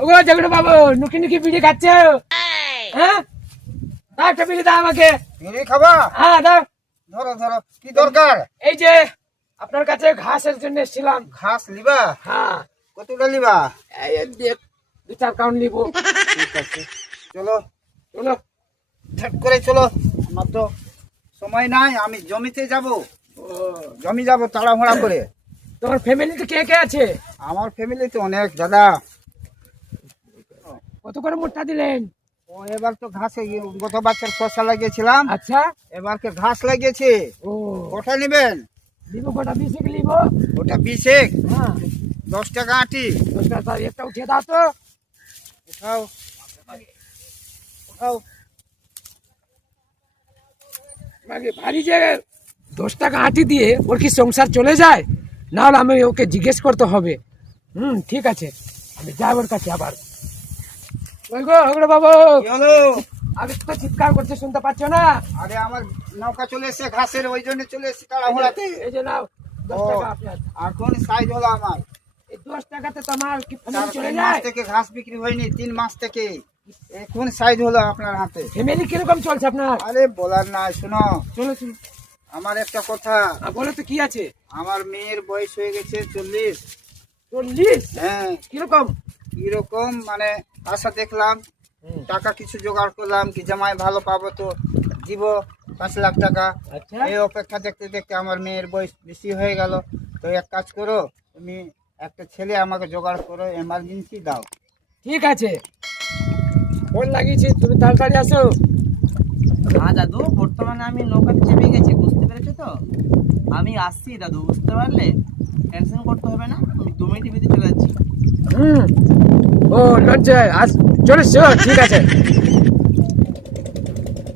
ওগো জগড় বাবু নুকি নুকি বিড়ি খাচ্ছে, হ্যাঁ দাও একটা বিড়ি দাও আমাকে। বিড়ি খাবা? হ্যাঁ দাও। ধরো ধরো, কি দরকার? এই যে আপনার কাছে ঘাসের জন্য এসেছিলাম। ঘাস লিবা? হ্যাঁ। কতটা লিবা? এই দু চার কাউন্ট নিবো। ঠিক আছে, চলো চলো। ঝট করে চলো, আমার তো সময় নাই, আমি জমিতে যাব। ও, জমি যাব তাড়াহুড়া করে। তোমার ফ্যামিলিতে কে কে আছে? আমার ফ্যামিলিতে অনেক দাদা। কত করে মোটা দিলেন? ও এবার তো ঘাসে গত বছর শসা লাগিয়েছিলাম, আচ্ছা। এবারকে ঘাস লাগিয়েছে। ও কটা নেবেন? নিবো কটা, 20 নিব। ওটা 20 হ্যাঁ 10 টাকা আটি। 10 টাকা একটা উঠিয়ে দাও তো। উঠাও উঠাও। মানে ভারী যে 10 টাকা আটি দিয়ে ওর কি সংসার চলে যায়? না হলে আমি ওকে জিজ্ঞেস করতে হবে। ঠিক আছে, আমি যাই ওর কাছে আবার। ওই গো ওগরে বাবু, কি হলো? আমি তো চিৎকার করছে, শুনতে পাচ্ছ না? আরে আমার নৌকা চলে এসে ঘাসের, ওই জন্য চলে এসে তাড়াহুড়াতে। এই যে নাও 10 ও, টাকা আপনার। এখন সাইজ হলো আমার। এই 10 টাকাতে তো আমার কি ফ্যামিলি চলে 3 মাস যায়? থেকে ঘাস বিক্রি হয়নি, 3 মাস থেকে এখন সাইজ হলো আপনার হাতে। ফ্যামিলি কিরকম চলছে আপনার? আরে বলার না, শোনো চলো চলো। আমার একটা কথা। বলো তো কি আছে? আমার মেয়ের বয়স হয়ে গেছে 40। 40? হ্যাঁ, কিরকম? কিরকম মানে আশা দেখলাম, টাকা কিছু জোগাড় করলাম, কি জামাই ভালো পাবো তো দিব 5 লাখ টাকা। আচ্ছা। এই অপেক্ষা দেখতে দেখতে আমার মেয়ের বয়স বেশি হয়ে গেল। তো এক কাজ করো, তুমি একটা ছেলে আমাকে জোগাড় করো, এমার্জেন্সি দাও। ঠিক আছে, ফোন লাগিয়েছি, তুমি তাড়াতাড়ি আসো। হ্যাঁ দাদু, বর্তমানে আমি নৌকাতে চেপে গেছি, বুঝতে পেরেছো তো? আমি আসছি দাদু, বুঝতে পারলে? টেনশন করতে হবে না, আমি 2 মিনিটের ভিতরে চলে যাচ্ছি। ও লঞ্চে আস, চলে এসছো? ঠিক আছে।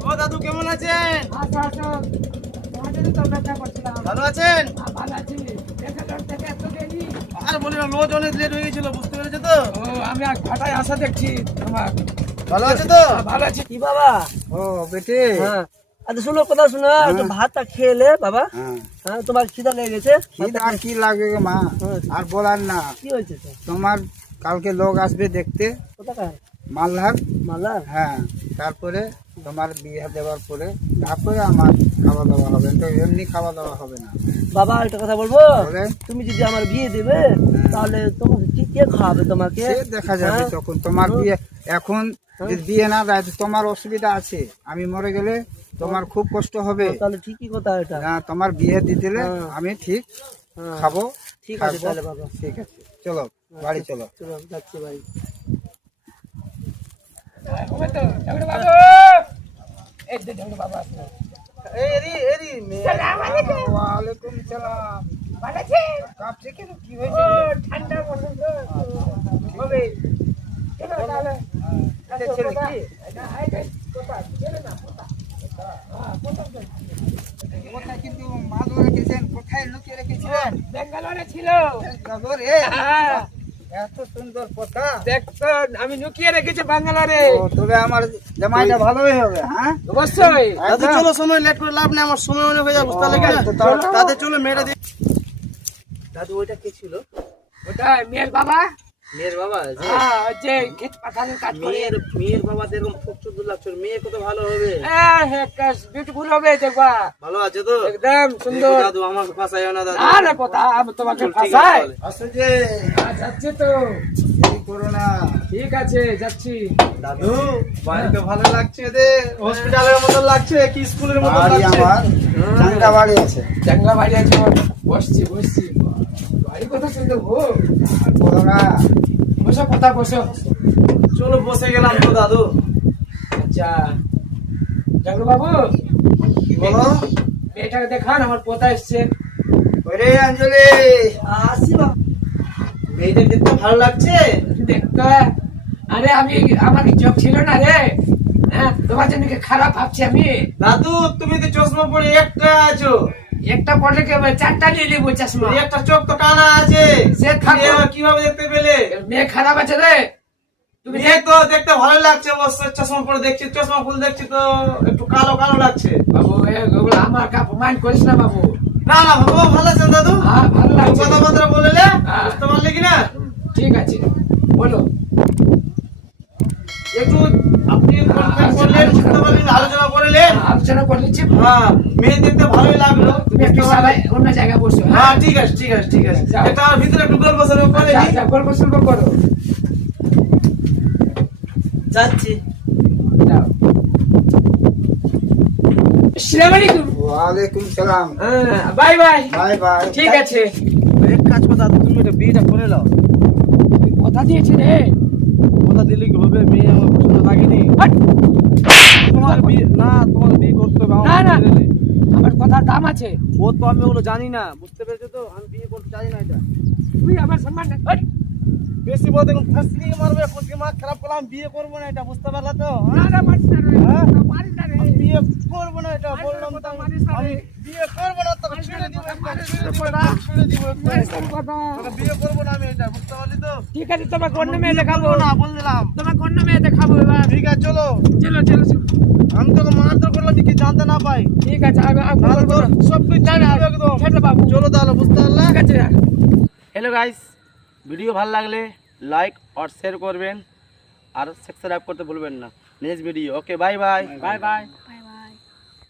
ও দাদু, কেমন আছেন? আসো আসো, তোমার জন্য তো অপেক্ষা করছিলাম। ভালো আছেন? ভালো আছি। দেখে লঞ্চ থেকে এত দেরি? আর বলি না, লোজ অনেক লেট হয়ে গেছিল, বুঝতে পেরেছো তো? ও আমি আর ঘাটায় আসা দেখছি তোমার। ভালো আছে তো? ভালো আছি। কি বাবা? ও বেটে। হ্যাঁ, আচ্ছা শোনো, কথা শোনো, একটু ভাতটা খেয়ে নে বাবা। হ্যাঁ, হ্যাঁ, তোমার খিদা লেগে গেছে? আর কি লাগে গো মা, আর বলার না। কি হয়েছে তো? তোমার কালকে লোক আসবে দেখতে, কোথাকার? মালহার। মালা? হ্যাঁ, তারপরে তোমার বিয়ে দেওয়ার পরে তারপরে আমার খাওয়া দাওয়া হবে, তো এমনি খাওয়া দাওয়া হবে না। বাবা একটা কথা বলবো, বলেন। তুমি যদি আমার বিয়ে দেবে তাহলে তোমাকে কি কে খাওয়াবে তোমাকে? সে দেখা যাবে হ্যাঁ? তখন। তোমার বিয়ে এখন যদি বিয়ে না দেয় তো তোমার অসুবিধা আছে, আমি মরে গেলে তোমার খুব কষ্ট হবে। তাহলে ঠিকই কথা এটা। না, তোমার বিয়ে দিয়ে দিলে হ্যাঁ। আমি ঠিক হ্যাঁ। খাবো। ঠিক আছে থাকবো। তাহলে বাবা। ঠিক আছে, চলো বাড়ি চলো। চলো যাচ্ছি বাড়ি। হবে তো ঝগড়া বাবু। এই যে ঝগড়া বাবু আসলো। সালাম আলাইকুম। ওয়ালাইকুম সালাম। ভালো আছেন? কাঁপছে কেন, কি ও হয়েছে? ঠান্ডা মৌসুম তো হবে। চলো তাহলে। এটা ছেলে কি? না, এই যে কোথায়? ছেলে না, কোথায়? হ্যাঁ, কোথায় ছেলে? কোথায় কিন্তু মাল রেখেছেন, কোথায় লুকিয়ে রেখেছিলেন? ব্যাঙ্গালোরে ছিল। নগরে? হ্যাঁ, এত সুন্দর কথা। দেখতো আমি লুকিয়ে রেখেছি বাঙ্গালারে। ও, তবে আমার জামাইটা ভালোই হবে। হ্যাঁ, অবশ্যই। দাদু চলো, সময় লেট করে লাভ নেই, আমার সময় অনেক হয়ে যাবে, বুঝতে পারলে কি না? তো তাহলে দাদু চলো মেয়েটা দিই। দাদু ওইটা কে ছিল? ওটা মেয়ের বাবা। মেয়ের বাবা? হ্যাঁ, ওই যে ক্ষেত পাঠানোর কাজ করে। মেয়ের বাবা এরকম ফকচুদ লাগছে, মেয়ে কত ভালো হবে। হ্যাঁ, বিউটিফুল হবে দেখবা। ভালো আছে তো? একদম সুন্দর। দাদু আমাকে ফাঁসাইও না দাদু। না না কথা, আমি তোমাকে ঠিক আছে ফাঁসাই। তাহলে। আসো যে, যাচ্ছি তো। দেরি করো না। ঠিক আছে, যাচ্ছি। দাদু বাড়িতে ভালো লাগছে, এদের হসপিটালের মতো লাগছে, কি স্কুলের মতো বাড়ি লাগছে। আমার চাঙ্গা বাড়ি আছে। জাঙ্গা বাড়ি আছে আমার। বসছি বসছি। বাড়ি কত সুন্দর গো। আর বলো না। বসো, কথা বসো। চলো বসে গেলাম তো দাদু। আচ্ছা জাগরু বাবু, কি বলো? মেয়েটাকে দেখান, আমার পোতা এসছে। ওরে অঞ্জলি, আসি বাবা। মেয়েদের দেখতে ভালো লাগছে। দেখতো। আরে আমি, আমার কি চোখ ছিল না রে? হ্যাঁ, তোমার জন্য কি খারাপ ভাবছি আমি? দাদু তুমি তো চশমা পরে একটা আছো, একটা পড়লে কি হবে? 4টা নিয়ে নিবো চশমা। একটা চোখ তো কানা আছে, সে থাকো। কিভাবে দেখতে পেলে? মেয়ে খারাপ আছে রে? তুমি মেয়ে তো দেখতে ভালো লাগছে অবশ্য, চশমা পরে দেখছি, চশমা ফুল দেখছি তো একটু কালো কালো লাগছে। বাবু, ওগুলো আমার কাপ মাইন্ড করিস না বাবু। না না বাবা, ভালো আছেন দাদু? হ্যাঁ, ভালো লাগছে। কথাবার্তা বললে হ্যাঁ। বুঝতে পারলে কিনা? ঠিক আছে, বলো। দিন কনফারেন্স করলেন, বুঝতে পারলেন, আলোচনা করলেন। আলোচনা করে নিচ্ছি। হ্যাঁ, মেয়ে দেখতে ভালোই লাগলো। তুমি একটু সবাই অন্য জায়গায় বসো। হ্যাঁ, ঠিক আছে, ঠিক আছে, ঠিক আছে। যাও। এটা ভিতরে একটু গল্প সল্প করে যা, নিই। যা, গল্প সল্প করো। যাচ্ছি। যাও। আসসালামু আলাইকুম। ওয়ালাইকুম সালাম। By bye. Bye by. ঠিক আছে। এক কাজ করো দাদু, তুমি এটা বিয়েটা করে নাও। তুই কথা দিয়েছি রে। কথা দিলে কি হবে? মেয়ে আমার পছন্দ লাগেনি। হাট। তোমার বিয়ে না, তোমার বিয়ে করতে হবে। না, না। আমার ছেলে। আমার কথার দাম আছে। ও তো আমি ওগুলো জানি না, বুঝতে পেরেছো তো? আমি বিয়ে করতে জানি না এটা। তুই আমার সম্মান না। হাট। বেশি বলতে এখন ফাঁসি মারবে, এখন দিমাগ খারাপ করলাম, বিয়ে করবো না এটা, বুঝতে পারলা তো? না, না, মারিস না রে। হ্যাঁ? মারিস না রে। আমি বিয়ে করবো না এটা, বললাম তো আমি। মারিস না রে। আমি বিয়ে করবো না, তোকে ছেড়ে দিব, ছেড়ে দিব। মারিস না রে কথা। তোকে বিয়ে করবো না আমি এটা, বুঝতে পারলি তো? ঠিক আছে, তোমাকে অন্য মেয়ে বিয়ে দেখাবো। করবো না, বলে দিলাম। তোমাকে অন্য মেয়ে দেখাবো এবার। ঠিক আছে, চলো। চলো, চলো, চলো। আমি তোকে মারধর করলাম যে কি জানতে না পাই। ঠিক আছে, তাহলে তোর সব কিছু ছেড়ে দিব একদম। ছেড়ে বাবু। চলো তাহলে, বুঝতে পারলা? ঠিক আছে। হ্যালো গাইস, ভিডিও ভালো লাগলে লাইক আর শেয়ার করবেন আর সাবস্ক্রাইব করতে ভুলবেন না। Next video. Okay, bye bye. Bye by.